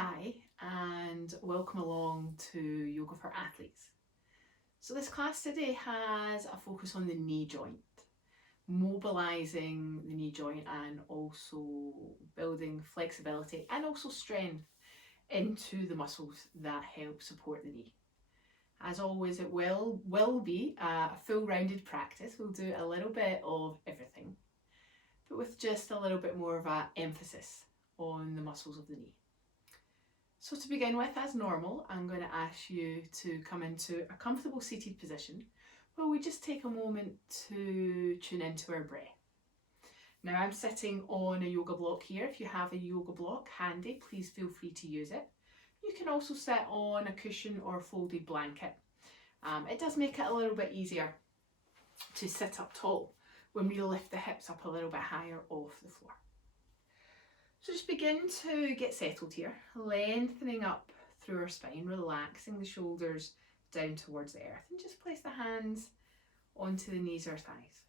Hi, and welcome along to Yoga for Athletes. So this class today has a focus on the knee joint, mobilising the knee joint and also building flexibility and also strength into the muscles that help support the knee. As always, it will be a full rounded practice. We'll do a little bit of everything, but with just a little bit more of an emphasis on the muscles of the knee. So to begin with, as normal, I'm going to ask you to come into a comfortable seated position where we just take a moment to tune into our breath. Now I'm sitting on a yoga block here. If you have a yoga block handy, please feel free to use it. You can also sit on a cushion or a folded blanket. It does make it a little bit easier to sit up tall when we lift the hips up a little bit higher off the floor. So just begin to get settled here, lengthening up through our spine, relaxing the shoulders down towards the earth, and just place the hands onto the knees or thighs.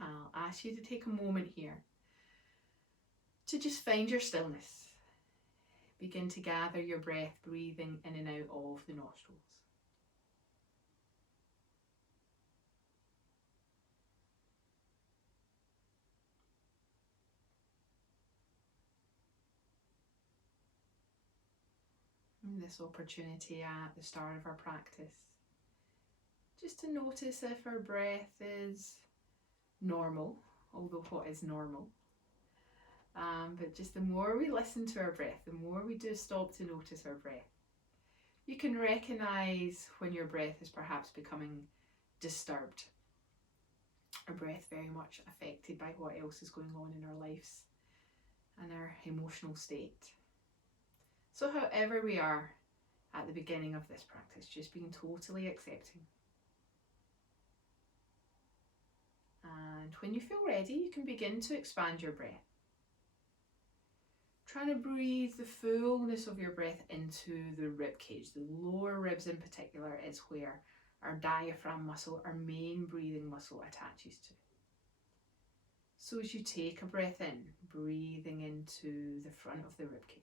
I'll ask you to take a moment here to just find your stillness. Begin to gather your breath, breathing in and out of the nostrils. This opportunity at the start of our practice, just to notice if our breath is normal, although what is normal? But just the more we listen to our breath, the more we do stop to notice our breath. You can recognise when your breath is perhaps becoming disturbed. Our breath very much affected by what else is going on in our lives and our emotional state. So however we are at the beginning of this practice, just being totally accepting. And when you feel ready, you can begin to expand your breath. Trying to breathe the fullness of your breath into the rib cage. The lower ribs in particular is where our diaphragm muscle, our main breathing muscle, attaches to. So as you take a breath in, breathing into the front of the rib cage.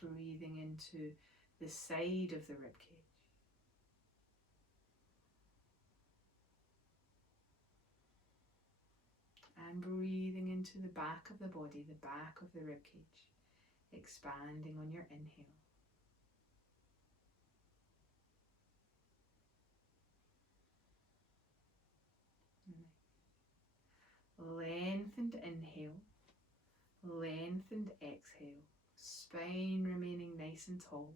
Breathing into the side of the rib cage. And breathing into the back of the body, the back of the rib cage, expanding on your inhale. Lengthened inhale, lengthened exhale, spine remaining nice and tall,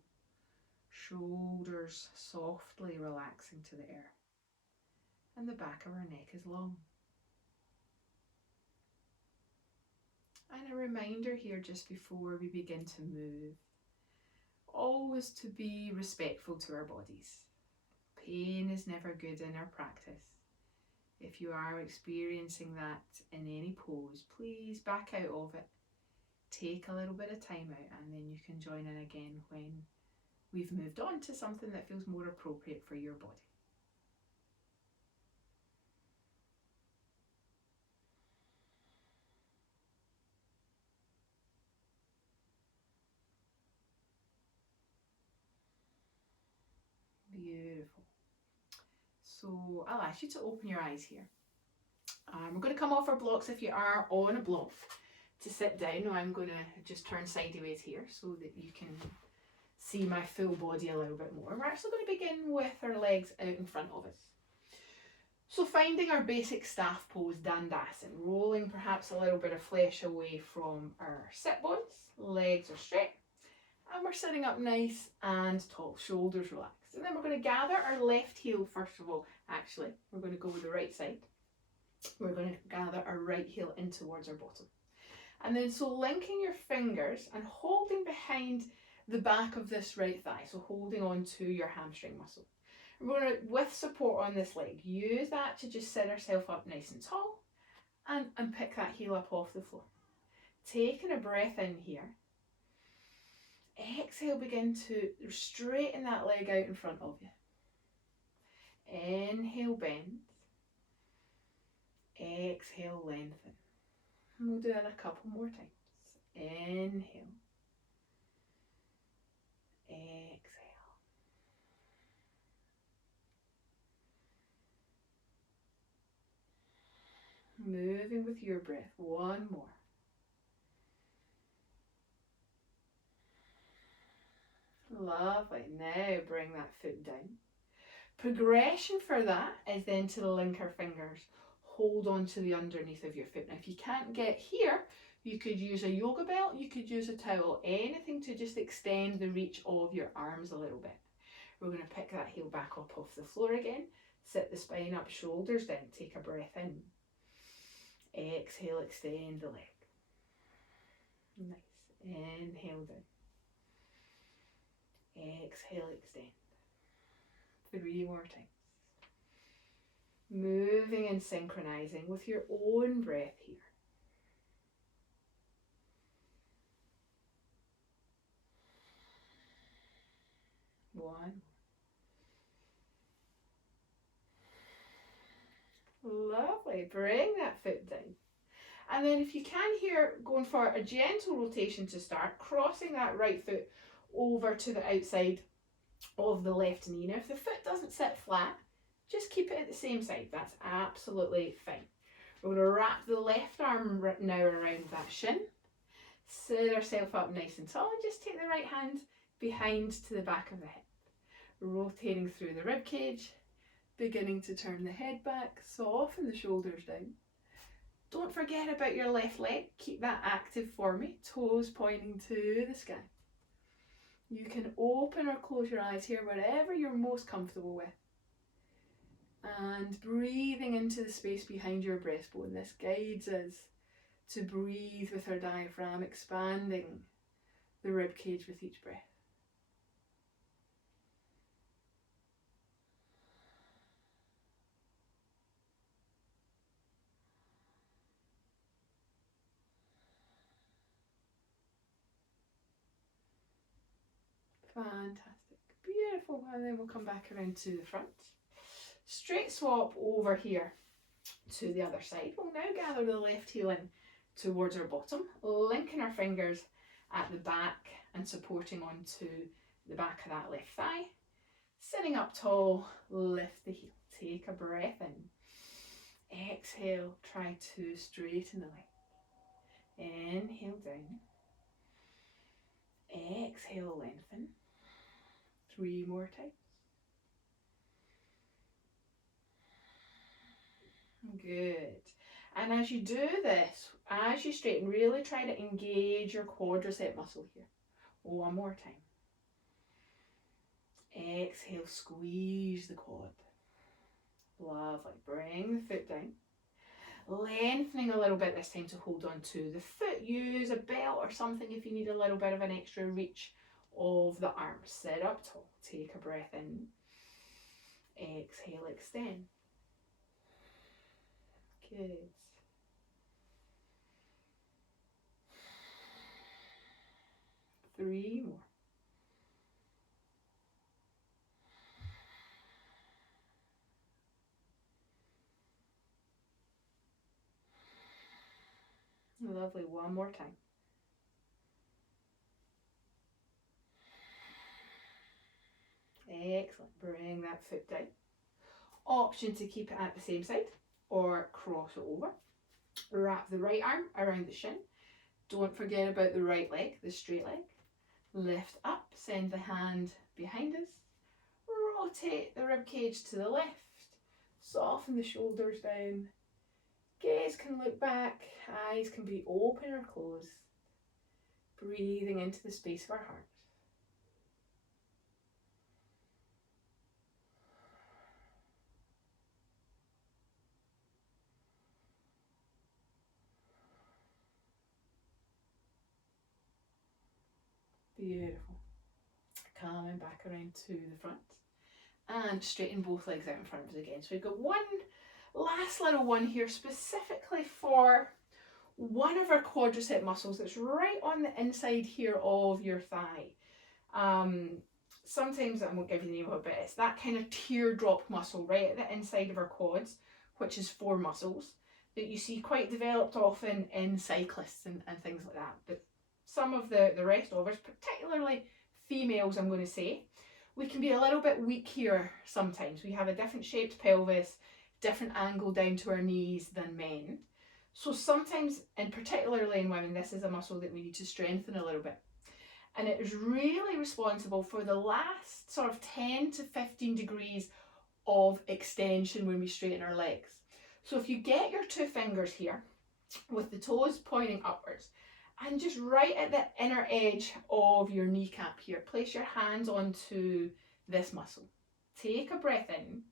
shoulders softly relaxing to the earth, and the back of our neck is long. And a reminder here just before we begin to move, always to be respectful to our bodies. Pain is never good in our practice. If you are experiencing that in any pose, please back out of it. Take a little bit of time out and then you can join in again when we've moved on to something that feels more appropriate for your body. Beautiful. So I'll ask you to open your eyes here. We're going to come off our blocks if you are on a block to sit down. I'm going to just turn sideways here so that you can see my full body a little bit more. We're actually going to begin with our legs out in front of us. So finding our basic staff pose, Dandasana, rolling perhaps a little bit of flesh away from our sit bones, legs are straight, and we're sitting up nice and tall, shoulders relaxed. And then we're going to gather our left heel first of all. Actually, we're going to go with the right side. We're going to gather our right heel in towards our bottom. And then so linking your fingers and holding behind the back of this right thigh, so holding on to your hamstring muscle. And we're going to, with support on this leg, use that to just sit ourselves up nice and tall and pick that heel up off the floor. Taking a breath in here. Exhale, begin to straighten that leg out in front of you. Inhale, bend. Exhale, lengthen. And we'll do it a couple more times. Inhale. Exhale. Moving with your breath. One more. Lovely. Now bring that foot down. Progression for that is then to link our fingers. Hold on to the underneath of your foot. Now if you can't get here, you could use a yoga belt, you could use a towel, anything to just extend the reach of your arms a little bit. We're going to pick that heel back up off the floor again. Sit the spine up, shoulders down. Take a breath in. Exhale, extend the leg. Nice. Inhale down. Exhale, extend. 3 more times. Moving and synchronizing with your own breath here. One. Lovely. Bring that foot down. And then if you can here, going for a gentle rotation to start, crossing that right foot over to the outside of the left knee. Now if the foot doesn't sit flat, just keep it at the same side. That's absolutely fine. We're going to wrap the left arm now around that shin. Sit ourselves up nice and tall and just take the right hand behind to the back of the hip. Rotating through the rib cage, beginning to turn the head back, soften the shoulders down. Don't forget about your left leg. Keep that active for me. Toes pointing to the sky. You can open or close your eyes here, wherever you're most comfortable with. And breathing into the space behind your breastbone. This guides us to breathe with our diaphragm, expanding the rib cage with each breath. Fantastic. Beautiful. And then we'll come back around to the front. Straight swap over here to the other side. We'll now gather the left heel in towards our bottom, linking our fingers at the back and supporting onto the back of that left thigh. Sitting up tall, lift the heel. Take a breath in. Exhale, try to straighten the leg. Inhale down. Exhale, lengthen. 3 more times. Good. And as you do this, as you straighten, really try to engage your quadricep muscle here. 1 more time. Exhale, squeeze the quad. Lovely. Bring the foot down. Lengthening a little bit this time to hold on to the foot. Use a belt or something if you need a little bit of an extra reach of the arms. Sit up tall. Take a breath in. Exhale, extend. Good. Three more. Lovely. 1 more time. Excellent. Bring that foot down. Option to keep it at the same side or cross it over. Wrap the right arm around the shin. Don't forget about the right leg, the straight leg. Lift up, send the hand behind us. Rotate the rib cage to the left. Soften the shoulders down. Gaze can look back, eyes can be open or closed. Breathing into the space of our heart. Beautiful. Coming back around to the front. And straighten both legs out in front of us again. So we've got one last little one here specifically for one of our quadricep muscles that's right on the inside here of your thigh. Sometimes, I won't give you the name of it, but it's that kind of teardrop muscle right at the inside of our quads, which is 4 muscles. that you see quite developed often in cyclists and things like that. But some of the rest of us, particularly females, I'm going to say, we can be a little bit weak here sometimes. We have a different shaped pelvis, different angle down to our knees than men. So sometimes, and particularly in women, this is a muscle that we need to strengthen a little bit. And it is really responsible for the last sort of 10 to 15 degrees of extension when we straighten our legs. So if you get your 2 fingers here with the toes pointing upwards, and just right at the inner edge of your kneecap here, place your hands onto this muscle. Take a breath in.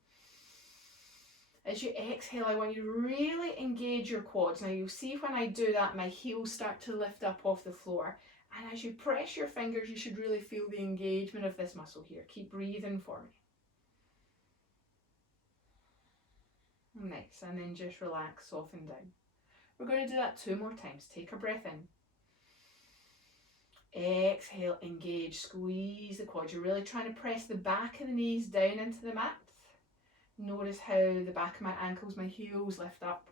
As you exhale, I want you to really engage your quads. Now you'll see when I do that, my heels start to lift up off the floor. And as you press your fingers, you should really feel the engagement of this muscle here. Keep breathing for me. Nice, and then just relax, soften down. We're going to do that 2 more times. Take a breath in. Exhale, engage, squeeze the quads. You're really trying to press the back of the knees down into the mat. Notice how the back of my ankles, my heels lift up.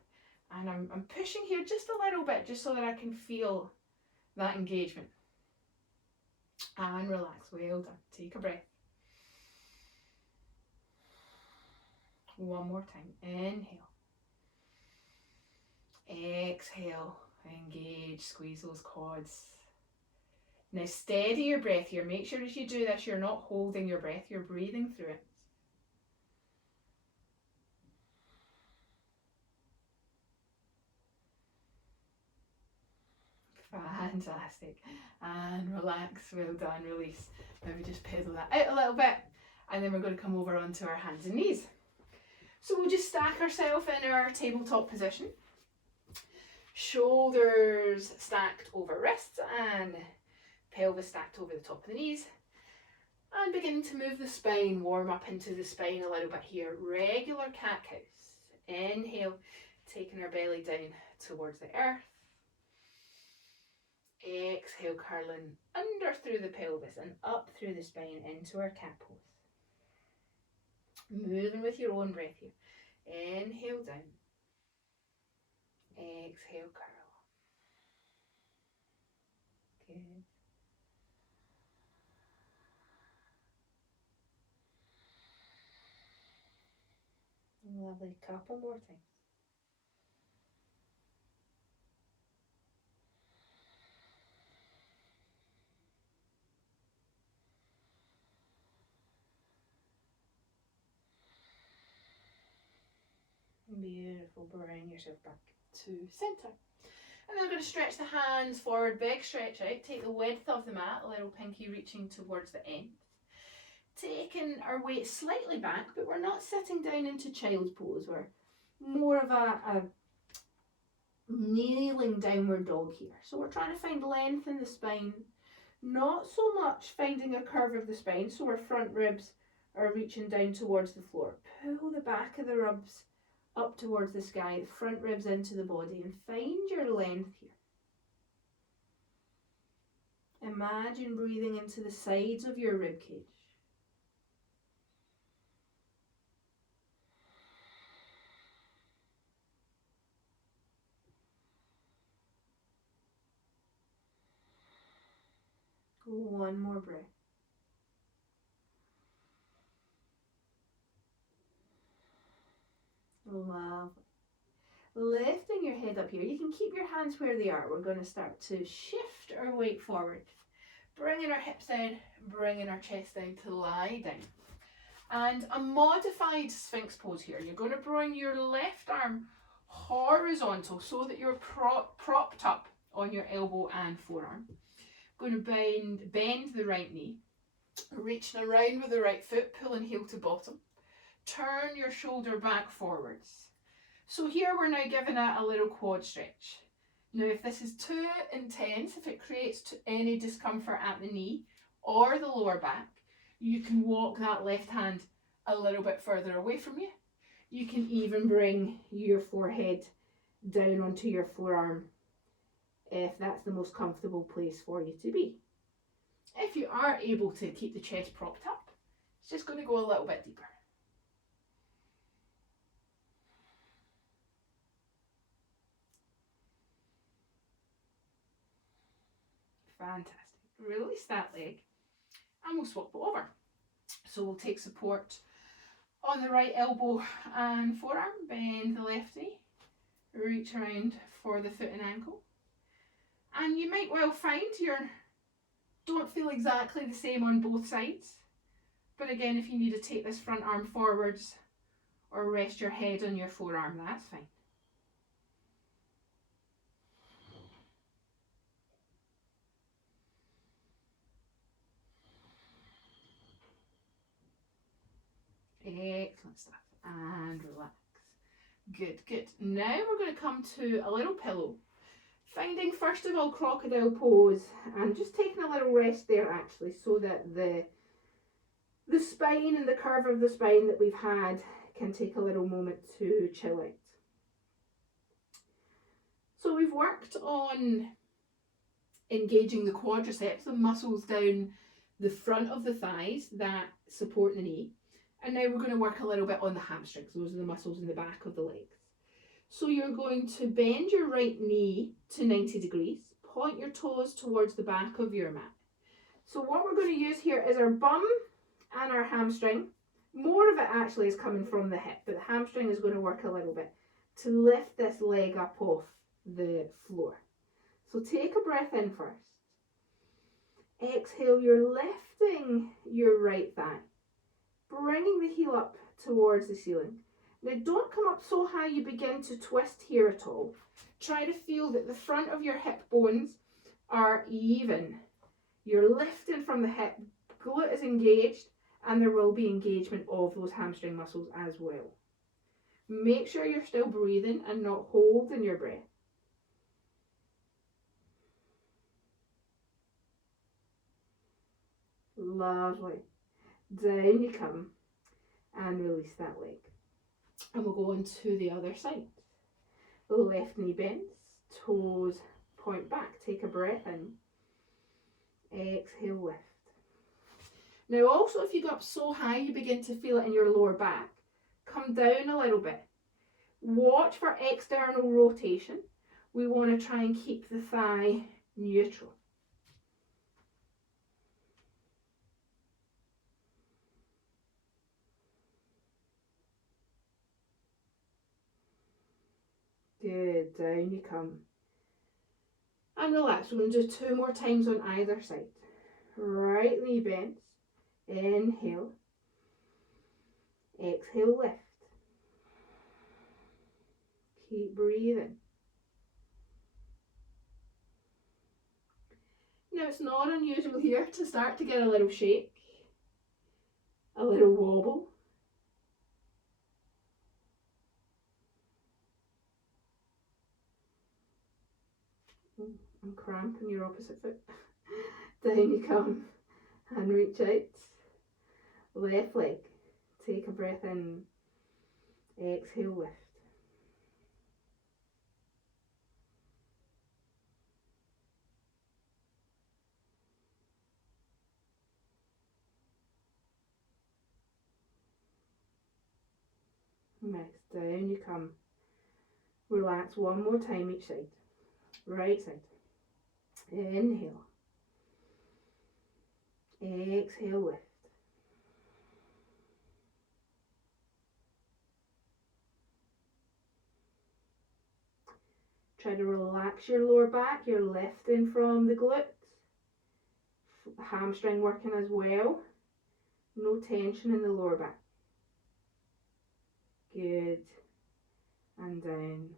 And I'm pushing here just a little bit, just so that I can feel that engagement. And relax, well done. Take a breath. One more time. Inhale. Exhale. Engage, squeeze those quads. Now steady your breath here. Make sure as you do this, you're not holding your breath, you're breathing through it. Fantastic. And relax, well done, release. Maybe just pedal that out a little bit, and then we're going to come over onto our hands and knees. So we'll just stack ourselves in our tabletop position. Shoulders stacked over wrists and pelvis stacked over the top of the knees. And beginning to move the spine, warm up into the spine a little bit here. Regular cat-cows. Inhale, taking our belly down towards the earth. Exhale, curling under through the pelvis and up through the spine into our cat pose. Moving with your own breath here. Inhale down. Exhale, curl. Good. Lovely. Couple more times. Beautiful. Bring yourself back to centre. And then I'm going to stretch the hands forward, big stretch out. Take the width of the mat, a little pinky reaching towards the end. Taking our weight slightly back, but we're not sitting down into child's pose. We're more of a kneeling downward dog here. So we're trying to find length in the spine, not so much finding a curve of the spine, so our front ribs are reaching down towards the floor. Pull the back of the ribs up towards the sky, the front ribs into the body, and find your length here. Imagine breathing into the sides of your rib cage. One more breath. Lovely. Lifting your head up here. You can keep your hands where they are. We're going to start to shift our weight forward. Bringing our hips down, bringing our chest down to lie down. And a modified Sphinx pose here. You're going to bring your left arm horizontal so that you're propped up on your elbow and forearm. Going to bend the right knee, reaching around with the right foot, pulling heel to bottom. Turn your shoulder back forwards. So here we're now giving it a little quad stretch. Now if this is too intense, if it creates any discomfort at the knee or the lower back, you can walk that left hand a little bit further away from you. You can even bring your forehead down onto your forearm if that's the most comfortable place for you to be. If you are able to keep the chest propped up, it's just going to go a little bit deeper. Fantastic. Release that leg and we'll swap it over. So we'll take support on the right elbow and forearm, bend the left knee, reach around for the foot and ankle. And you might well find you don't feel exactly the same on both sides. But again, if you need to take this front arm forwards or rest your head on your forearm, that's fine. Excellent stuff. And relax. Good, good. Now we're going to come to a little pillow. Finding first of all crocodile pose and just taking a little rest there actually, so that the spine and the curve of the spine that we've had can take a little moment to chill out. So we've worked on engaging the quadriceps, the muscles down the front of the thighs that support the knee. And now we're going to work a little bit on the hamstrings. Those are the muscles in the back of the legs. So you're going to bend your right knee to 90 degrees, point your toes towards the back of your mat. So what we're going to use here is our bum and our hamstring. More of it actually is coming from the hip, but the hamstring is going to work a little bit to lift this leg up off the floor. So take a breath in first. Exhale, you're lifting your right thigh, bringing the heel up towards the ceiling. Now don't come up so high you begin to twist here at all. Try to feel that the front of your hip bones are even. You're lifting from the hip, glute is engaged, and there will be engagement of those hamstring muscles as well. Make sure you're still breathing and not holding your breath. Lovely. Down you come and release that leg. And we'll go on to the other side. The left knee bends, toes point back. Take a breath in. Exhale, lift. Now also, if you go up so high you begin to feel it in your lower back, come down a little bit. Watch for external rotation. We want to try and keep the thigh neutral. Good, down you come. And relax, we're going to do 2 more times on either side. Right knee bends, inhale, exhale, lift. Keep breathing. Now it's not unusual here to start to get a little shake, a little wobble. I'm cramping your opposite foot. Down you come and reach out. Left leg. Take a breath in. Exhale, lift. Nice. Down you come. Relax 1 more time each side. Right side. Inhale. Exhale, lift. Try to relax your lower back. You're lifting from the glutes. Hamstring working as well. No tension in the lower back. Good. And down.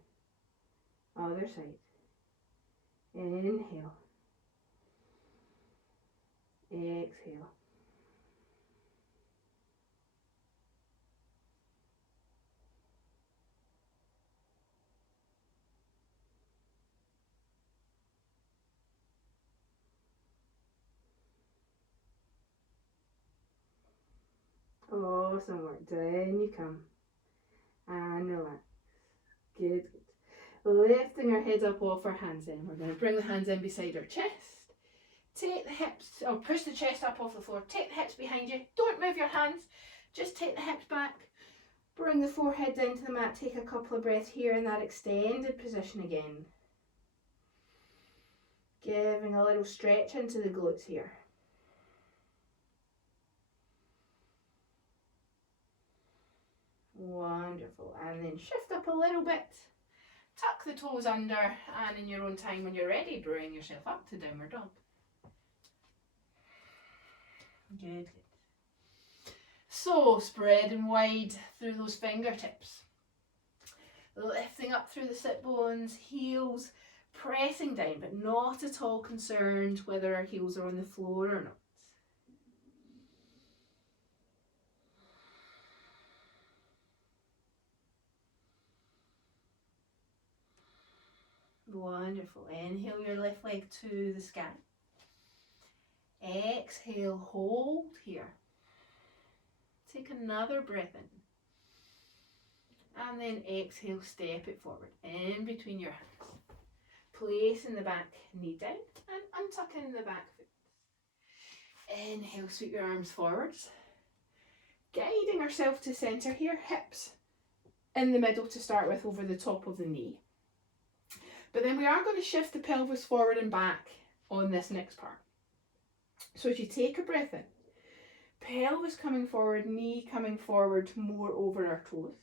Other side. Inhale. Exhale. Awesome work. Down you come. And relax. Good, good. Lifting our head up off our hands in. We're going to bring the hands in beside our chest. Take the hips, or push the chest up off the floor. Take the hips behind you. Don't move your hands. Just take the hips back. Bring the forehead down to the mat. Take a couple of breaths here in that extended position again. Giving a little stretch into the glutes here. Wonderful. And then shift up a little bit. Tuck the toes under, and in your own time when you're ready, bring yourself up to downward dog. Good, good. So spreading wide through those fingertips. Lifting up through the sit bones, heels pressing down, but not at all concerned whether our heels are on the floor or not. Wonderful. Inhale your left leg to the sky. Exhale, hold here. Take another breath in. And then exhale, step it forward in between your hands. Placing the back knee down and untucking the back foot. Inhale, sweep your arms forwards. Guiding ourselves to centre here, hips in the middle to start with over the top of the knee. But then we are going to shift the pelvis forward and back on this next part. So as you take a breath in, pelvis coming forward, knee coming forward more over our toes.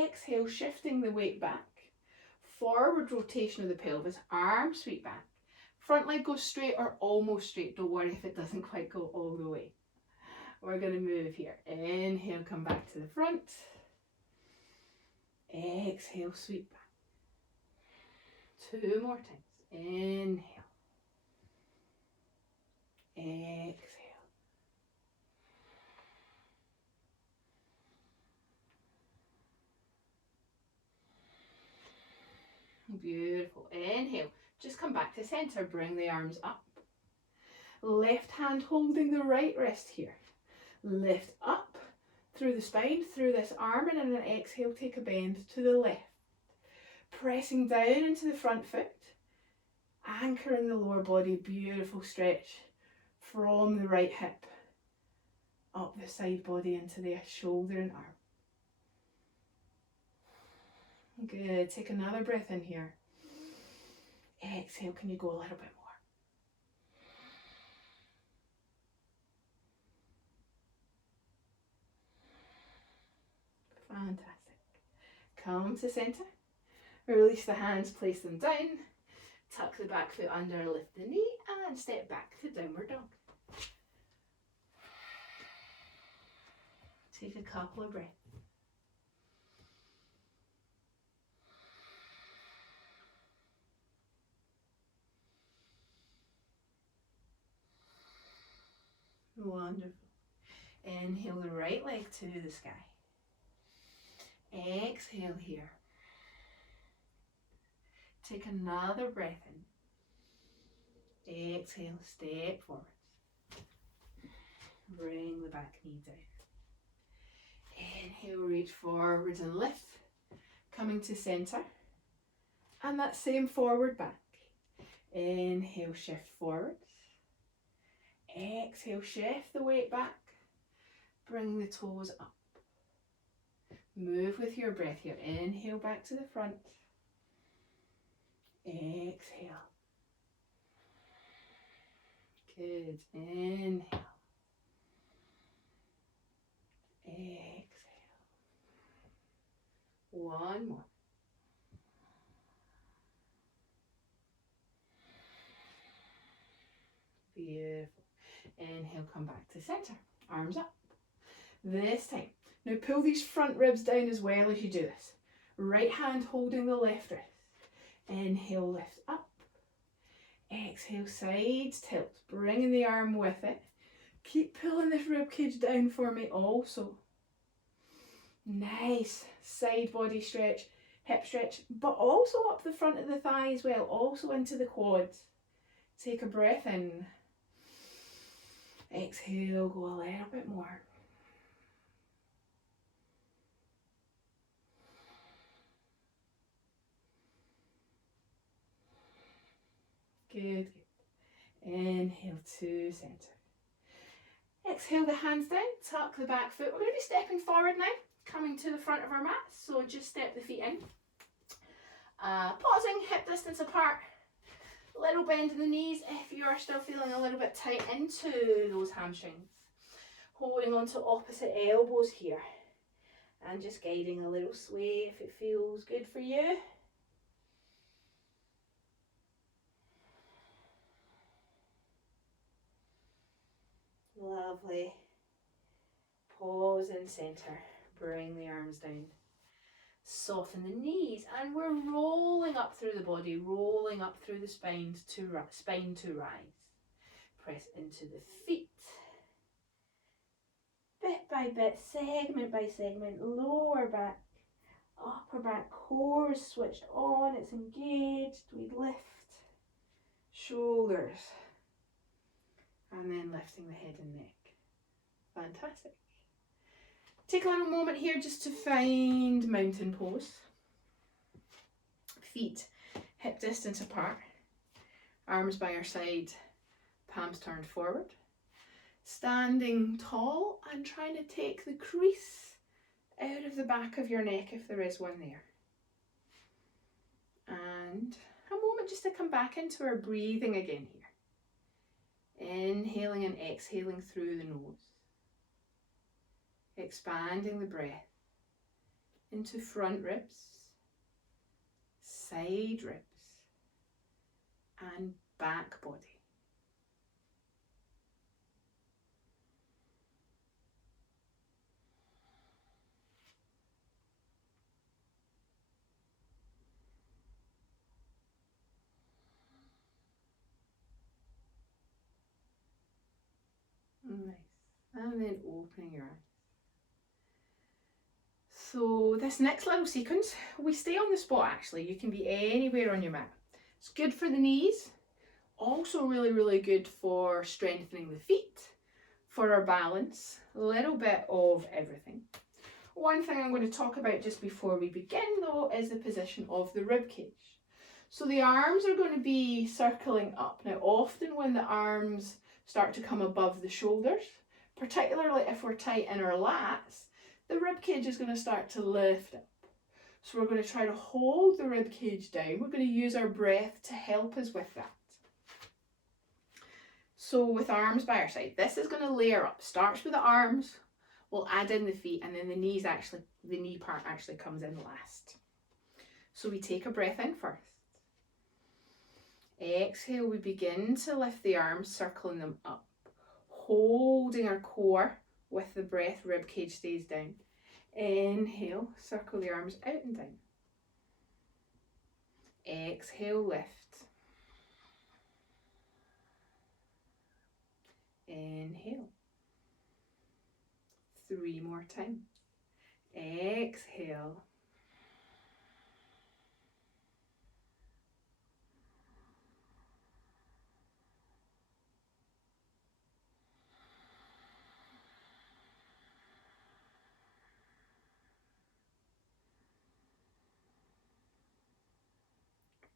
Exhale, shifting the weight back. Forward rotation of the pelvis, arms sweep back. Front leg goes straight or almost straight. Don't worry if it doesn't quite go all the way. We're going to move here. Inhale, come back to the front. Exhale, sweep back. 2 more times. Inhale. Exhale. Beautiful. Inhale. Just come back to centre. Bring the arms up. Left hand holding the right wrist here. Lift up through the spine, through this arm, and then exhale, take a bend to the left. Pressing down into the front foot. Anchoring the lower body. Beautiful stretch from the right hip up the side body into the shoulder and arm. Good. Take another breath in here. Exhale. Can you go a little bit more? Fantastic. Come to centre. Release the hands, place them down. Tuck the back foot under, lift the knee, and step back to downward dog. Take a couple of breaths. Wonderful. Inhale the right leg to the sky. Exhale here. Take another breath in. Exhale, step forwards. Bring the back knee down. Inhale, reach forwards and lift. Coming to centre. And that same forward back. Inhale, shift forwards. Exhale, shift the weight back. Bring the toes up. Move with your breath here. Inhale back to the front. Exhale. Good. Inhale. Exhale. One more. Beautiful. Inhale, come back to centre. Arms up. This time. Now pull these front ribs down as well as you do this. Right hand holding the left wrist. Inhale, lift up. Exhale, sides tilt. Bringing the arm with it. Keep pulling this rib cage down for me also. Nice. Side body stretch, hip stretch, but also up the front of the thigh as well. Also into the quads. Take a breath in. Exhale, go a little bit more. Good. Inhale to centre. Exhale the hands down, tuck the back foot. We're going to be stepping forward now, coming to the front of our mat. So just step the feet in. Pausing, hip distance apart. Little bend in the knees if you are still feeling a little bit tight into those hamstrings. Holding on to opposite elbows here. And just guiding a little sway if it feels good for you. Lovely. Pause in centre. Bring the arms down. Soften the knees, and we're rolling up through the body, rolling up through the spine to rise. Press into the feet. Bit by bit, segment by segment, lower back, upper back, core is switched on, it's engaged. We lift shoulders, and then lifting the head and neck. Fantastic. Take a little moment here just to find mountain pose. Feet hip distance apart, arms by your side, palms turned forward. Standing tall and trying to take the crease out of the back of your neck if there is one there. And a moment just to come back into our breathing again here. Inhaling and exhaling through the nose. Expanding the breath into front ribs, side ribs, and back body. Nice. And then opening your eyes. So this next little sequence, we stay on the spot actually. You can be anywhere on your mat. It's good for the knees. Also really, really good for strengthening the feet, for our balance, a little bit of everything. One thing I'm going to talk about just before we begin though is the position of the rib cage. So the arms are going to be circling up. Now often when the arms start to come above the shoulders, particularly if we're tight in our lats, the rib cage is going to start to lift up. So we're going to try to hold the rib cage down. We're going to use our breath to help us with that. So with arms by our side, this is going to layer up. Starts with the arms, we'll add in the feet, and then the knee part actually comes in last. So we take a breath in first. Exhale, we begin to lift the arms, circling them up. Holding our core with the breath, rib cage stays down. Inhale, circle the arms out and down. Exhale, lift. Inhale. 3 more times. Exhale.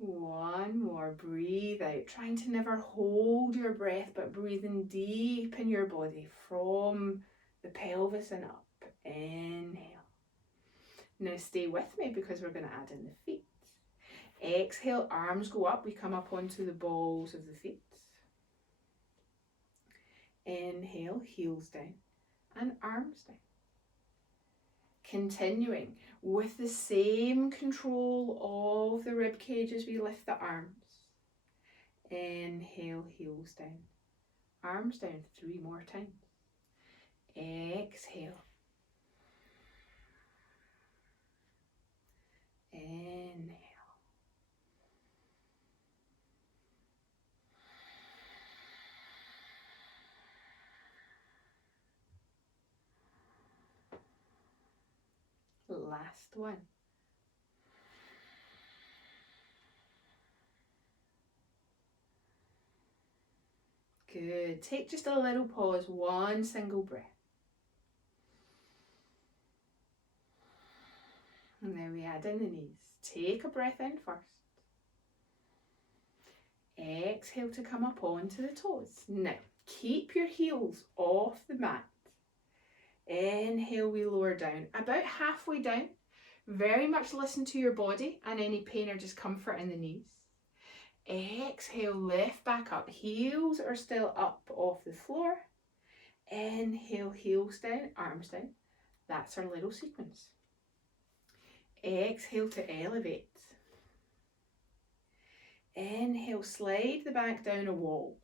One more, breathe out, trying to never hold your breath, but breathing deep in your body from the pelvis and up. Inhale. Now stay with me because we're going to add in the feet. Exhale, arms go up, we come up onto the balls of the feet. Inhale, heels down and arms down. Continuing with the same control of the rib cage as we lift the arms. Inhale, heels down, arms down 3 more times. Exhale. Inhale. Last one. Good. Take just a little pause, one single breath. And then we add in the knees. Take a breath in first. Exhale to come up onto the toes. Now, keep your heels off the mat. Inhale, we lower down. About halfway down, very much listen to your body and any pain or discomfort in the knees. Exhale, lift back up. Heels are still up off the floor. Inhale, heels down, arms down. That's our little sequence. Exhale to elevate. Inhale, slide the back down a wall.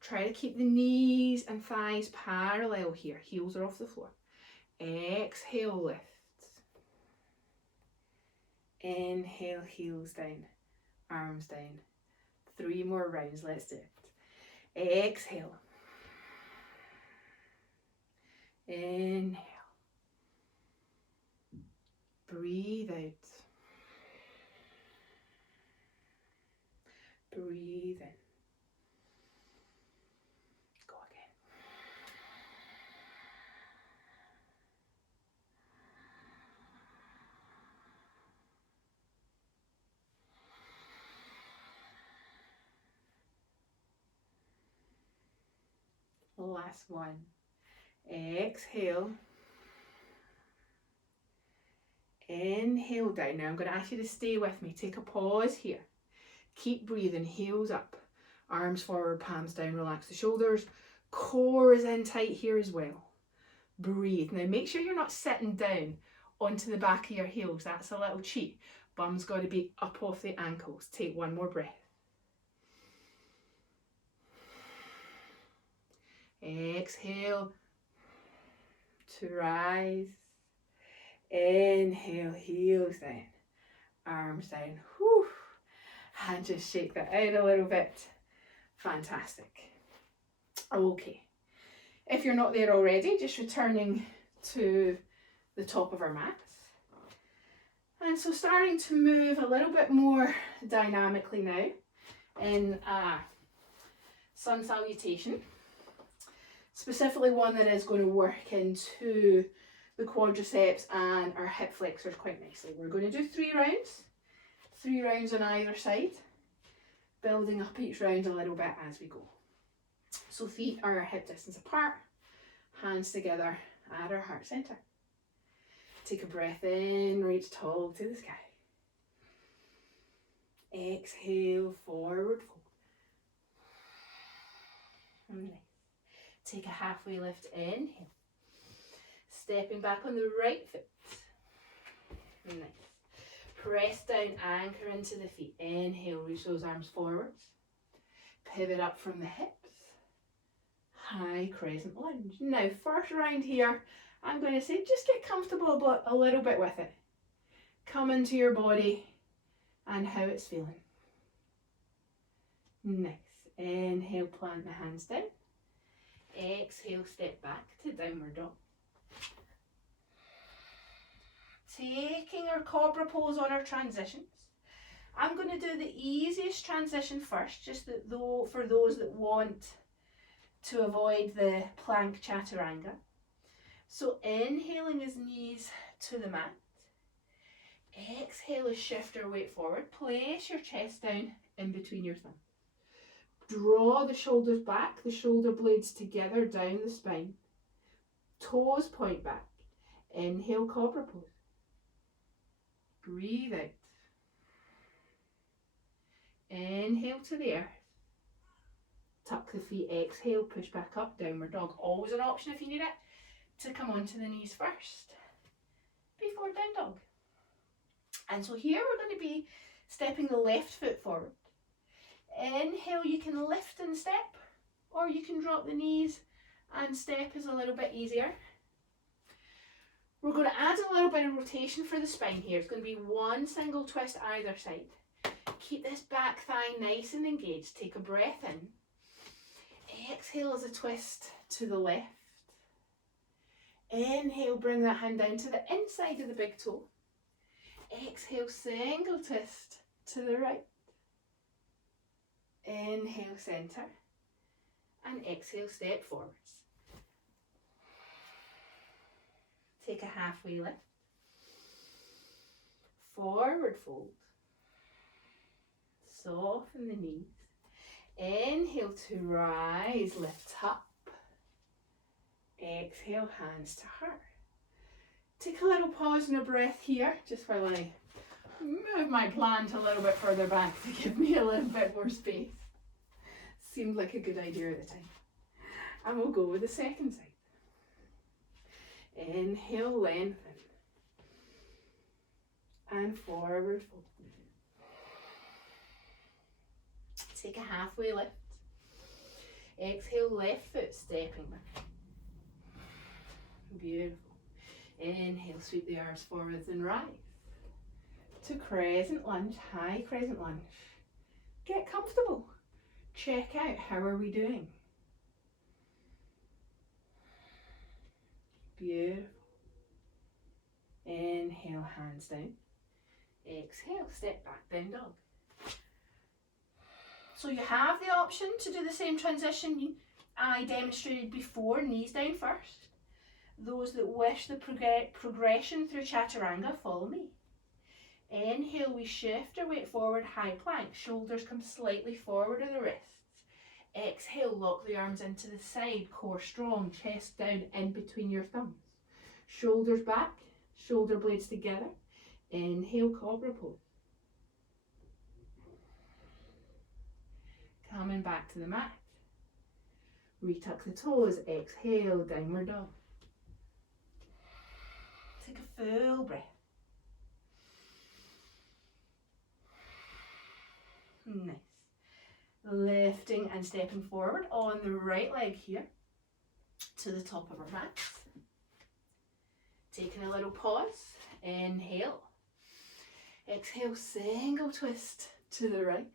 Try to keep the knees and thighs parallel here. Heels are off the floor. Exhale, lift. Inhale, heels down, arms down. 3 more rounds, let's do it. Exhale. Inhale. Breathe out. Breathe in. Go again. Last one. Exhale. Inhale down. Now I'm going to ask you to stay with me. Take a pause here. Keep breathing. Heels up. Arms forward, palms down. Relax the shoulders. Core is in tight here as well. Breathe. Now make sure you're not sitting down onto the back of your heels. That's a little cheat. Bum's got to be up off the ankles. Take one more breath. Exhale to rise. Inhale, heels down, arms down. Whew. And just shake that out a little bit. Fantastic. Okay. If you're not there already, just returning to the top of our mats. And so starting to move a little bit more dynamically now in sun salutation. Specifically one that is going to work into the quadriceps and our hip flexors quite nicely. We're going to do 3 rounds. 3 rounds on either side. Building up each round a little bit as we go. So feet are hip distance apart. Hands together at our heart center. Take a breath in, reach tall to the sky. Exhale, forward fold. Nice. Take a halfway lift, inhale. Stepping back on the right foot. Nice. Press down, anchor into the feet. Inhale, reach those arms forwards. Pivot up from the hips. High crescent lunge. Now, first round here, I'm going to say just get comfortable but a little bit with it. Come into your body and how it's feeling. Nice. Inhale, plant the hands down. Exhale, step back to downward dog. Taking our cobra pose on our transitions. I'm going to do the easiest transition first, just for those that want to avoid the plank chaturanga. So inhaling is knees to the mat. Exhale is shift our weight forward. Place your chest down in between your thumbs. Draw the shoulders back, the shoulder blades together down the spine. Toes point back. Inhale, cobra pose. Breathe out. Inhale to the earth. Tuck the feet, exhale, push back up, downward dog. Always an option if you need it, to come onto the knees first before down dog. And so here we're going to be stepping the left foot forward. Inhale, you can lift and step, or you can drop the knees and step is a little bit easier. We're going to add a little bit of rotation for the spine here. It's going to be one single twist either side. Keep this back thigh nice and engaged. Take a breath in. Exhale as a twist to the left. Inhale, bring that hand down to the inside of the big toe. Exhale, single twist to the right. Inhale, center. And exhale, step forwards. Take a halfway lift. Forward fold. Soften the knees. Inhale to rise, lift up. Exhale, hands to heart. Take a little pause and a breath here, just while I Move my plant a little bit further back to give me a little bit more space. Seemed like a good idea at the time. And we'll go with the second side. Inhale, lengthen. And forward fold. Take a halfway lift. Exhale, left foot stepping back. Beautiful. Inhale, sweep the arms forwards and rise. To crescent lunge, high crescent lunge. Get comfortable. Check out, how are we doing? Beautiful. Inhale, hands down. Exhale, step back, down dog. So you have the option to do the same transition I demonstrated before, knees down first. Those that wish the progression through chaturanga, follow me. Inhale, we shift our weight forward, high plank. Shoulders come slightly forward of the wrists. Exhale, lock the arms into the side, core strong, chest down in between your thumbs. Shoulders back, shoulder blades together. Inhale, cobra pose. Coming back to the mat. Retuck the toes, exhale, downward dog. Take a full breath. Nice. Lifting and stepping forward on the right leg here to the top of our mats. Taking a little pause. Inhale. Exhale, single twist to the right.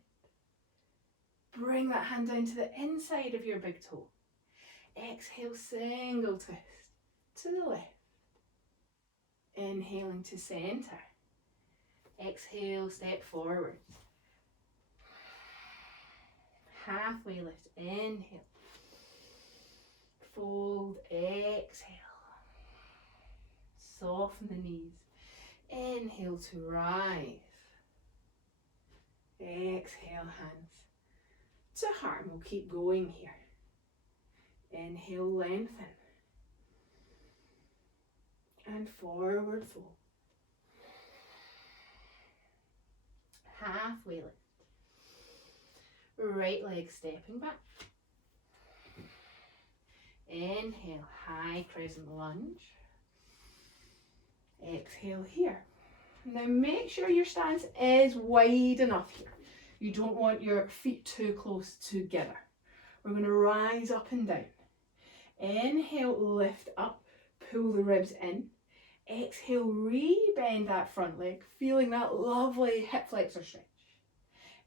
Bring that hand down to the inside of your big toe. Exhale, single twist to the left. Inhaling to center. Exhale, step forward. Halfway lift, inhale. Fold, exhale. Soften the knees. Inhale to rise. Exhale, hands to heart. We'll keep going here. Inhale, lengthen. And forward fold. Halfway lift. Right leg stepping back. Inhale, high crescent lunge. Exhale here. Now make sure your stance is wide enough here. You don't want your feet too close together. We're going to rise up and down. Inhale, lift up, pull the ribs in. Exhale, re-bend that front leg, feeling that lovely hip flexor stretch.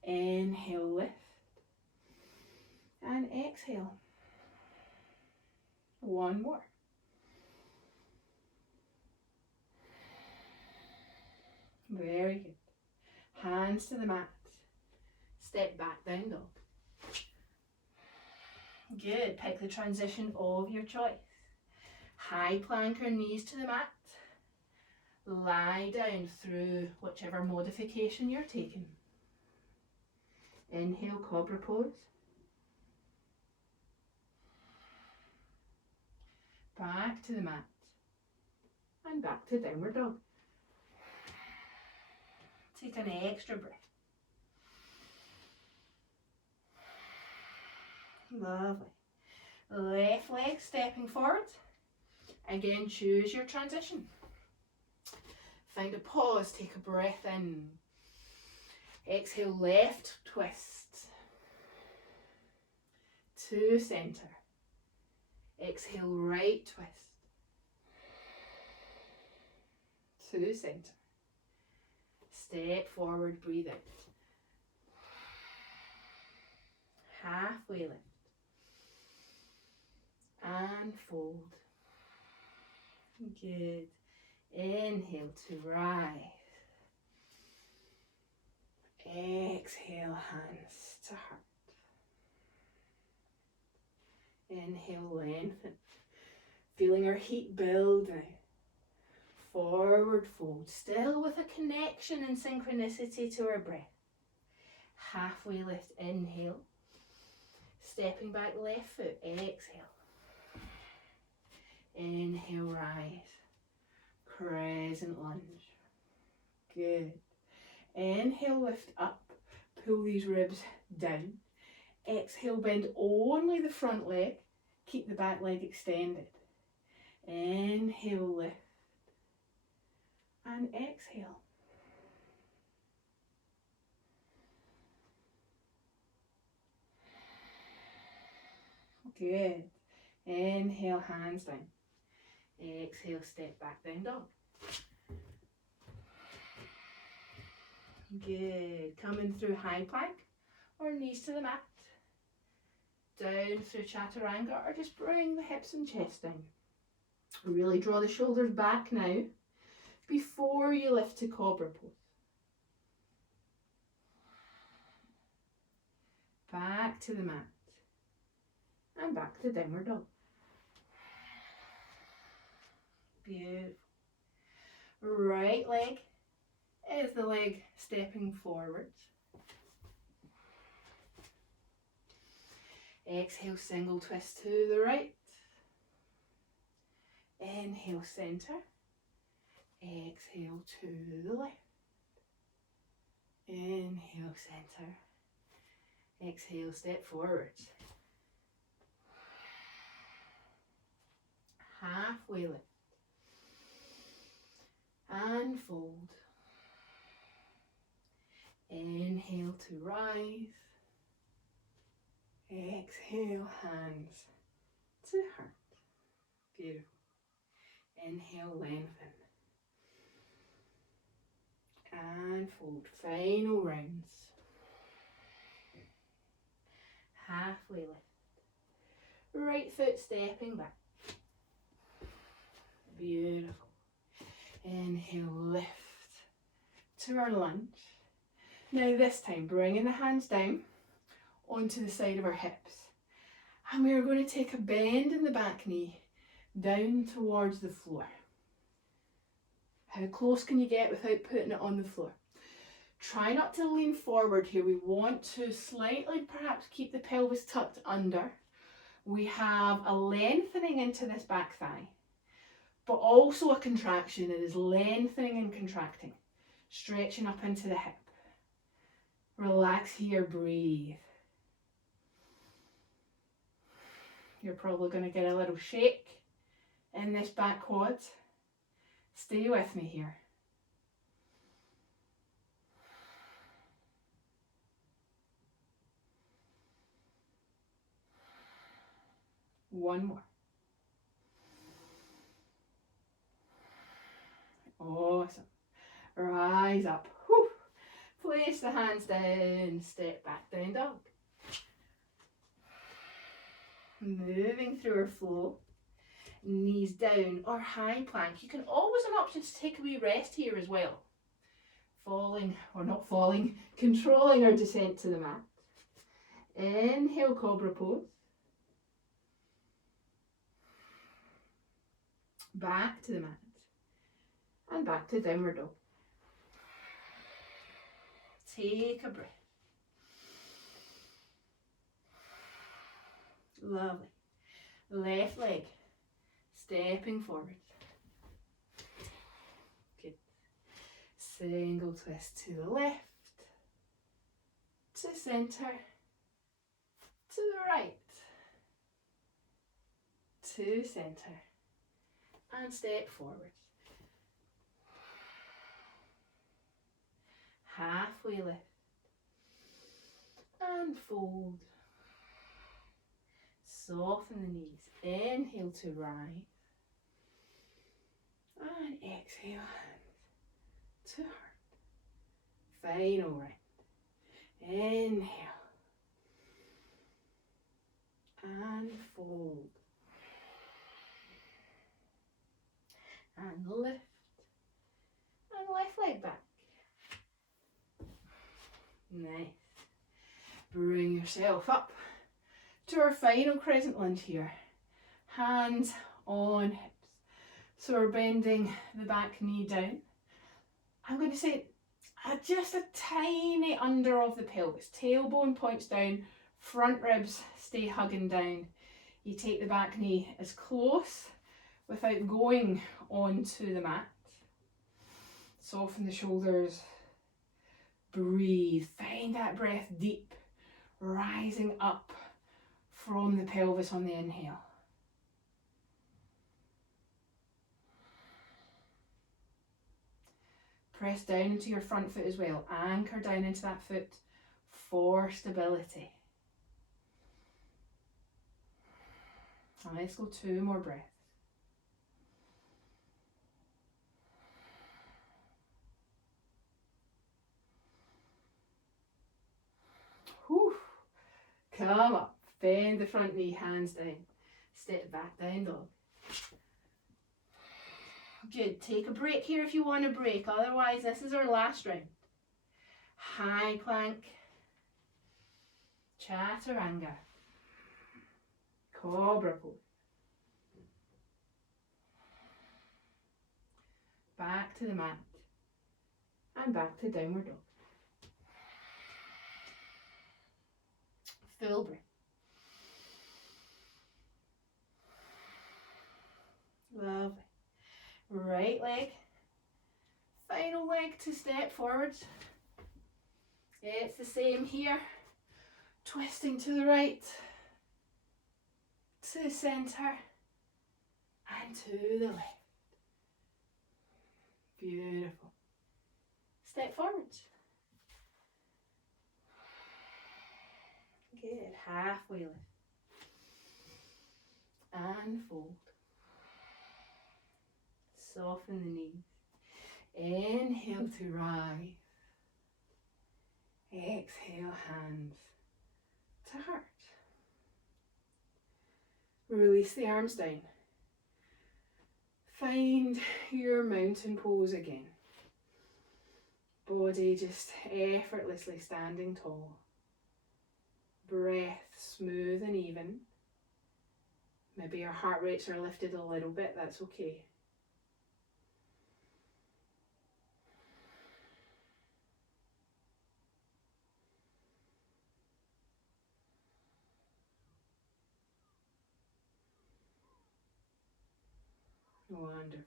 Inhale, lift. And exhale. One more. Very good. Hands to the mat. Step back, down dog. Good. Pick the transition of your choice. High plank or knees to the mat. Lie down through whichever modification you're taking. Inhale, cobra pose. Back to the mat. And back to downward dog. Take an extra breath. Lovely. Left leg stepping forward. Again, choose your transition. Find a pause, take a breath in. Exhale, left twist. To center. Exhale, right twist. To center. Step forward, breathe out. Halfway lift. And fold. Good. Inhale to rise. Exhale, hands to heart. Inhale, lengthen. Feeling our heat build now. Forward fold, still with a connection and synchronicity to our breath. Halfway lift, inhale. Stepping back, left foot, exhale. Inhale, rise. Crescent lunge. Good. Inhale, lift up, pull these ribs down. Exhale, bend only the front leg, keep the back leg extended. Inhale, lift, and exhale. Good. Inhale, hands down. Exhale, step back, down dog. Good. Coming through high plank or knees to the mat. Down through chaturanga, or just bring the hips and chest down. Really draw the shoulders back now before you lift to cobra pose. Back to the mat and back to downward dog. Beautiful. Right leg is the leg stepping forwards. Exhale, single twist to the right. Inhale, center. Exhale to the left. Inhale, center. Exhale, step forwards. Halfway lift. And fold. Inhale to rise. Exhale, hands to heart. Beautiful. Inhale, lengthen. And fold. Final rounds. Halfway lift. Right foot stepping back. Beautiful. Inhale, lift to our lunge. Now this time, bringing the hands down onto the side of our hips. And we are going to take a bend in the back knee down towards the floor. How close can you get without putting it on the floor? Try not to lean forward here. We want to slightly perhaps keep the pelvis tucked under. We have a lengthening into this back thigh, but also a contraction. It is lengthening and contracting, stretching up into the hip. Relax here, breathe. You're probably going to get a little shake in this back quad. Stay with me here. One more. Awesome. Rise up. Whew. Place the hands down. Step back, down dog. Moving through our flow. Knees down or high plank. You can always an option to take a wee rest here as well. Falling or not falling, controlling our descent to the mat. Inhale, cobra pose. Back to the mat. And back to downward dog. Take a breath. Lovely. Left leg stepping forward. Good. Single twist to the left, to centre, to the right, to centre, and step forward. Halfway lift and fold. Soften the knees. Inhale to rise. And exhale, hands to heart. Final round. Inhale. And fold. And lift. And left leg back. Nice. Bring yourself up to our final crescent lunge here. Hands on hips. So we're bending the back knee down. I'm going to say just a tiny under of the pelvis. Tailbone points down, front ribs stay hugging down. You take the back knee as close without going onto the mat. Soften the shoulders. Breathe, find that breath deep, rising up from the pelvis on the inhale. Press down into your front foot as well. Anchor down into that foot for stability. And let's go 2 more breaths. Whew. Come up, bend the front knee, hands down. Step back, down dog. Good, take a break here if you want a break, otherwise this is our last round. High plank, chaturanga, cobra pose. Back to the mat and back to downward dog. Full breath. Lovely. Right leg. Final leg to step forwards. It's the same here. Twisting to the right, to the centre, and to the left. Beautiful. Step forwards. Good. Halfway lift. And fold. Soften the knees. Inhale to rise. Exhale, hands to heart. Release the arms down. Find your mountain pose again. Body just effortlessly standing tall. Breath smooth and even. Maybe your heart rates are lifted a little bit, that's okay. Wonderful.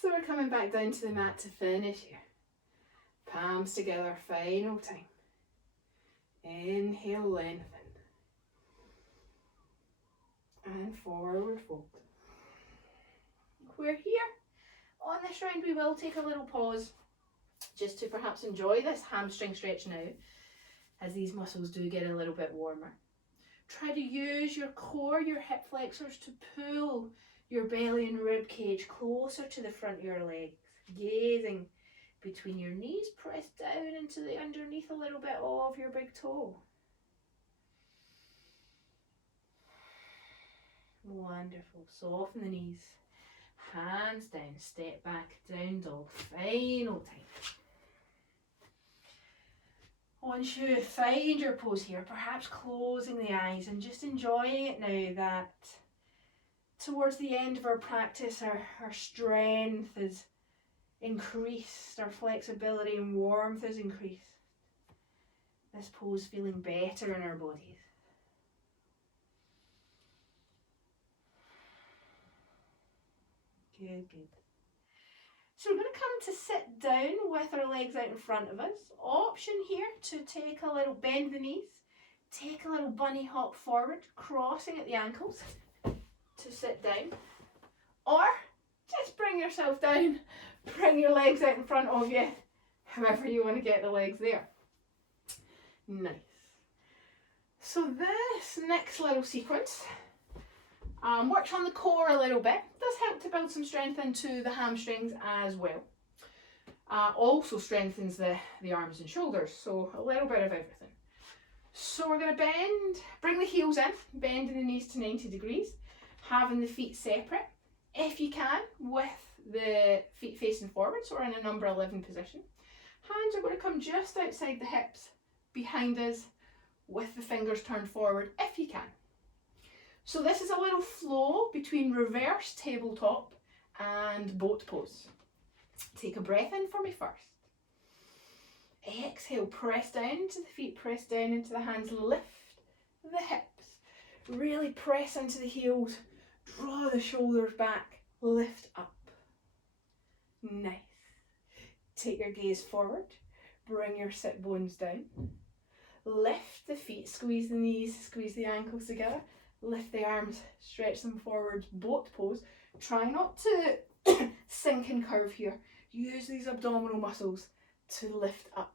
So we're coming back down to the mat to finish here. Palms together, final time. Inhale, lengthen. And forward fold. We're here. On this round we will take a little pause just to perhaps enjoy this hamstring stretch now, as these muscles do get a little bit warmer. Try to use your core, your hip flexors, to pull your belly and rib cage closer to the front of your legs. Gazing between your knees, press down into the underneath a little bit of your big toe. Wonderful. Soften the knees. Hands down, step back, down dog. Final time. Once you find your pose here, perhaps closing the eyes and just enjoying it now that towards the end of our practice, our strength is increased, our flexibility and warmth is increased. This pose feeling better in our bodies. Good, good. So we're going to come to sit down with our legs out in front of us. Option here to take a little bend the knees, take a little bunny hop forward, crossing at the ankles to sit down. Or just bring yourself down, bring your legs out in front of you, however you want to get the legs there. Nice. So this next little sequence works on the core a little bit, does help to build some strength into the hamstrings as well. Also strengthens the arms and shoulders, so a little bit of everything. So we're going to bend, bring the heels in, bending the knees to 90 degrees, having the feet separate, if you can, with the feet facing forwards or in a number 11 position. Hands are going to come just outside the hips, behind us, with the fingers turned forward, if you can. So this is a little flow between reverse tabletop and boat pose. Take a breath in for me first. Exhale, press down into the feet, press down into the hands, lift the hips. Really press into the heels, draw the shoulders back, lift up. Nice. Take your gaze forward, Bring your sit bones down. Lift the feet, squeeze the knees, squeeze the ankles together. Lift the arms, stretch them forwards, boat pose. Try not to sink and curve here. Use these abdominal muscles to lift up.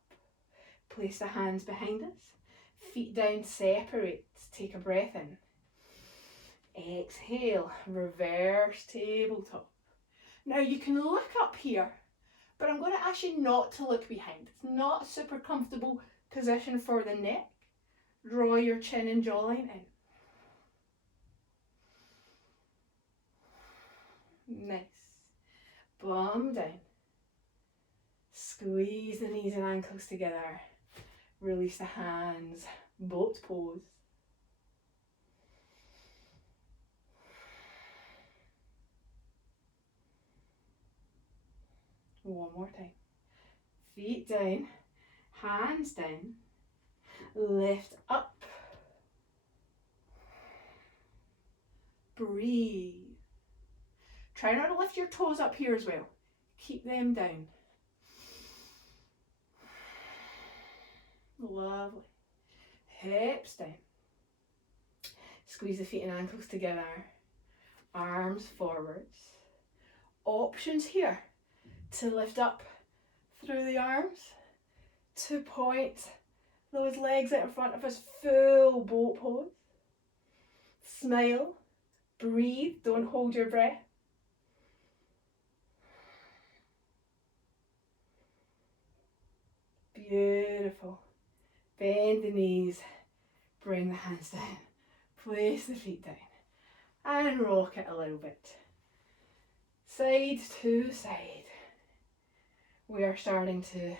Place the hands behind us. Feet down, separate. Take a breath in. Exhale, reverse tabletop. Now you can look up here, but I'm going to ask you not to look behind. It's not a super comfortable position for the neck. Draw your chin and jawline in. Nice. Bum down. Squeeze the knees and ankles together. Release the hands. Boat pose. One more time. Feet down. Hands down. Lift up. Breathe. Try not to lift your toes up here as well. Keep them down. Lovely. Hips down. Squeeze the feet and ankles together. Arms forwards. Options here. To lift up through the arms. To point those legs out in front of us. Full boat pose. Smile. Breathe. Don't hold your breath. Beautiful. Bend the knees, bring the hands down, place the feet down and rock it a little bit. Side to side. We are starting to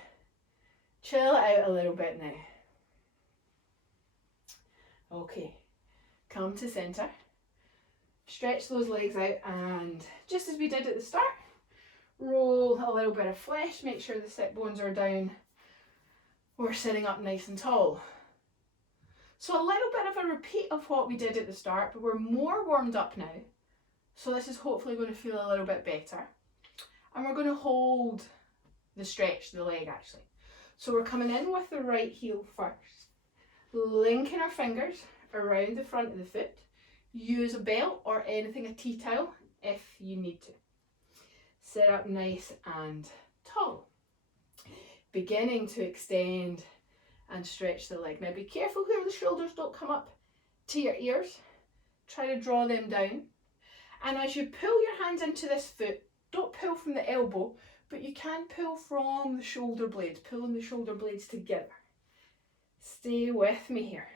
chill out a little bit now. Okay, come to centre. Stretch those legs out and just as we did at the start, roll a little bit of flesh, make sure the sit bones are down. We're sitting up nice and tall. So a little bit of a repeat of what we did at the start, but we're more warmed up now. So this is hopefully going to feel a little bit better. And we're going to hold the stretch, the leg actually. So we're coming in with the right heel first. Linking our fingers around the front of the foot. Use a belt or anything, a tea towel, if you need to. Sit up nice and tall. Beginning to extend and stretch the leg. Now be careful here the shoulders don't come up to your ears. Try to draw them down. And as you pull your hands into this foot, don't pull from the elbow, but you can pull from the shoulder blades, pulling the shoulder blades together. Stay with me here.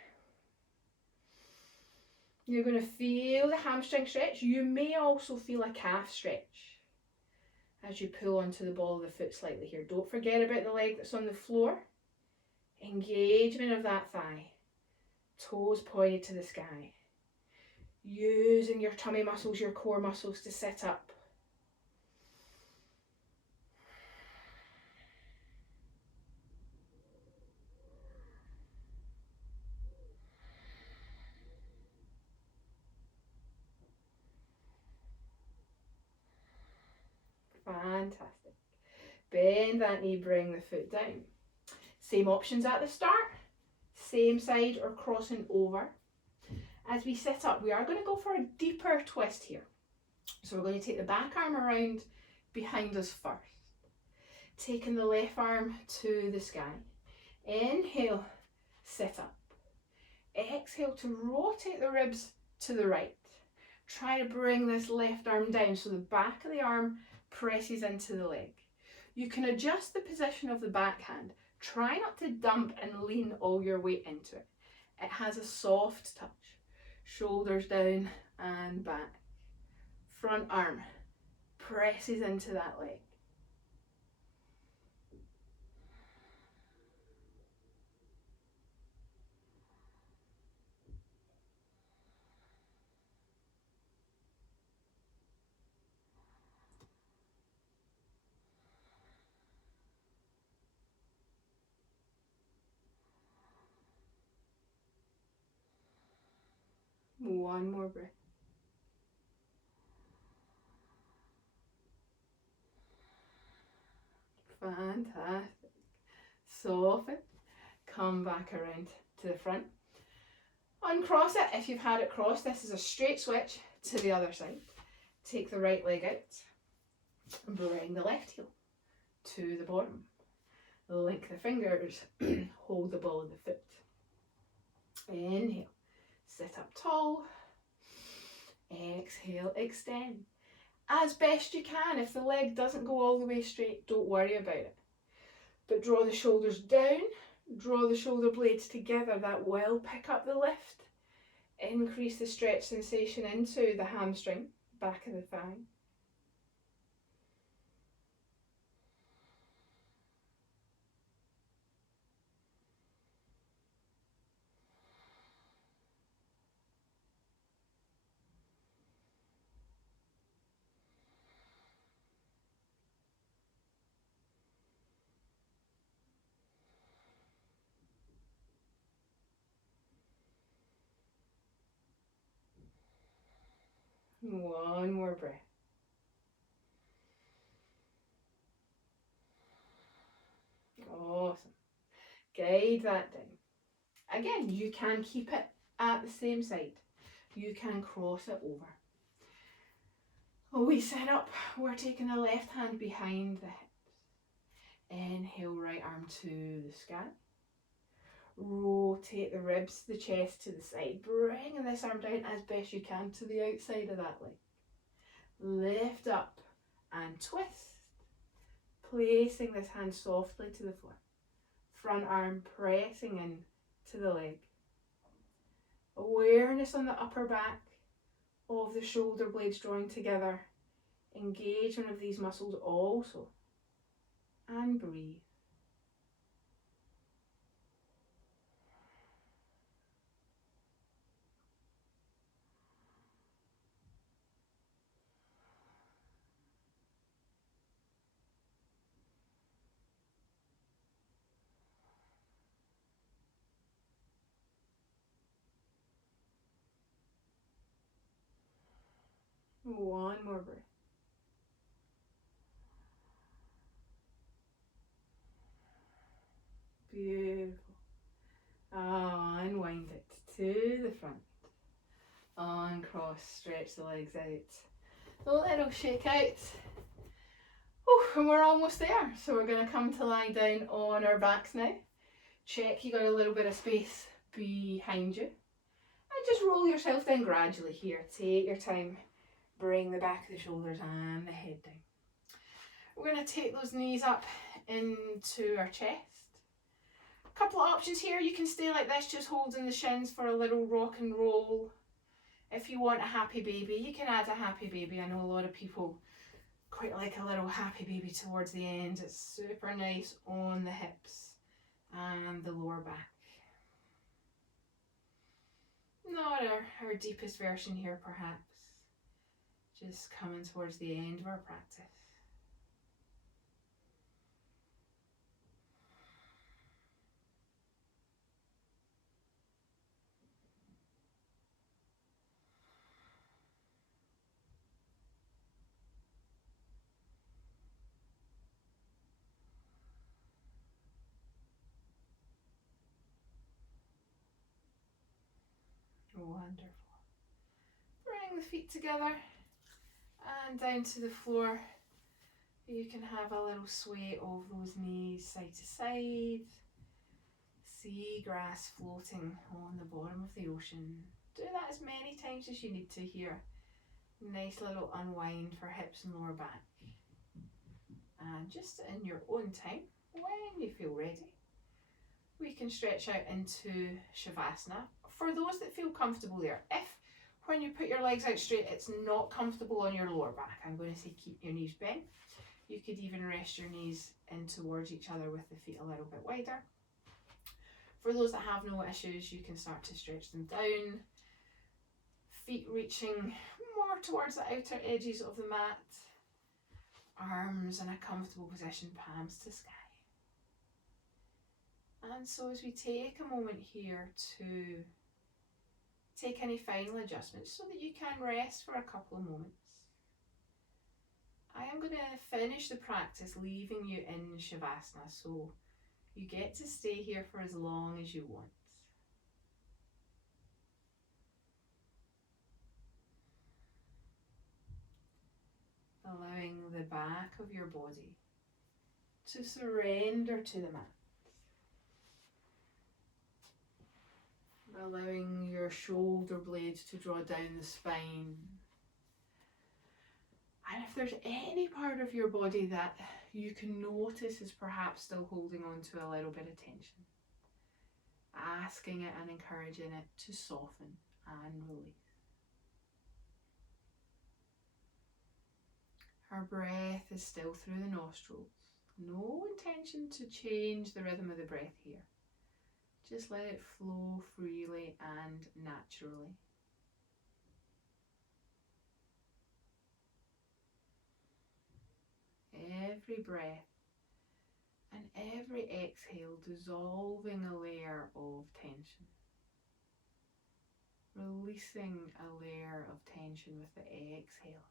You're going to feel the hamstring stretch. You may also feel a calf stretch as you pull onto the ball of the foot slightly here. Don't forget about the leg that's on the floor. Engagement of that thigh. Toes pointed to the sky. Using your tummy muscles, your core muscles to sit up. Fantastic. Bend that knee, bring the foot down. Same options at the start. Same side or crossing over. As we sit up, we are going to go for a deeper twist here. So we're going to take the back arm around behind us first. Taking the left arm to the sky. Inhale, sit up. Exhale to rotate the ribs to the right. Try to bring this left arm down so the back of the arm presses into the leg. You can adjust the position of the backhand. Try not to dump and lean all your weight into it. It has a soft touch. Shoulders down and back. Front arm presses into that leg. One more breath. Fantastic. Soften. Come back around to the front. Uncross it if you've had it crossed. This is a straight switch to the other side. Take the right leg out and bring the left heel to the bottom. Link the fingers, hold the ball of the foot. Inhale, sit up tall. Exhale, extend. As best you can. If the leg doesn't go all the way straight, don't worry about it. But draw the shoulders down, draw the shoulder blades together. That will pick up the lift. Increase the stretch sensation into the hamstring, back of the thigh. One more breath. Awesome. Guide that down. Again, you can keep it at the same side. You can cross it over. We set up. We're taking the left hand behind the hips. Inhale, right arm to the sky. Rotate the ribs, the chest to the side. Bringing this arm down as best you can to the outside of that leg. Lift up and twist. Placing this hand softly to the floor. Front arm pressing in to the leg. Awareness on the upper back of the shoulder blades drawing together. Engagement of these muscles also. And breathe. One more breath. Beautiful. Unwind it to the front. Uncross, stretch the legs out. A little shake out. Oh, and we're almost there. So we're going to come to lie down on our backs now. Check you got a little bit of space behind you. And just roll yourself down gradually here. Take your time. Bring the back of the shoulders and the head down. We're going to take those knees up into our chest. A couple of options here. You can stay like this, just holding the shins for a little rock and roll. If you want a happy baby, you can add a happy baby. I know a lot of people quite like a little happy baby towards the end. It's super nice on the hips and the lower back. Not our deepest version here, perhaps. Just coming towards the end of our practice. Wonderful. Bring the feet together and down to the floor. You can have a little sway of those knees side to side. Seagrass floating on the bottom of the ocean. Do that as many times as you need to here. Nice little unwind for hips and lower back. And just in your own time, when you feel ready, we can stretch out into Shavasana. For those that feel comfortable there, if when you put your legs out straight it's not comfortable on your lower back, I'm going to say keep your knees bent. You could even rest your knees in towards each other with the feet a little bit wider. For those that have no issues, you can start to stretch them down. Feet reaching more towards the outer edges of the mat. Arms in a comfortable position, palms to sky. And so as we take a moment here to take any final adjustments so that you can rest for a couple of moments, I am going to finish the practice leaving you in Shavasana. So You get to stay here for as long as you want. Allowing the back of your body to surrender to the mat. Allowing your shoulder blades to draw down the spine. And if there's any part of your body that you can notice is perhaps still holding on to a little bit of tension, asking it and encouraging it to soften and release. Our breath is still through the nostrils. No intention to change the rhythm of the breath here. Just let it flow freely and naturally. Every breath and every exhale dissolving a layer of tension. Releasing a layer of tension with the exhale.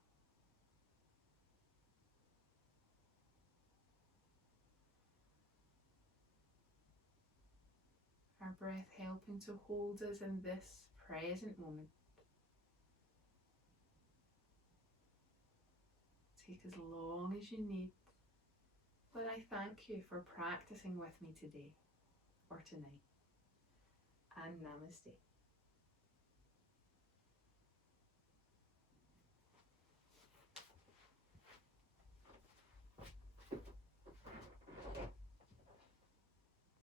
Our breath helping to hold us in this present moment. Take as long as you need, but I thank you for practicing with me today or tonight. And namaste.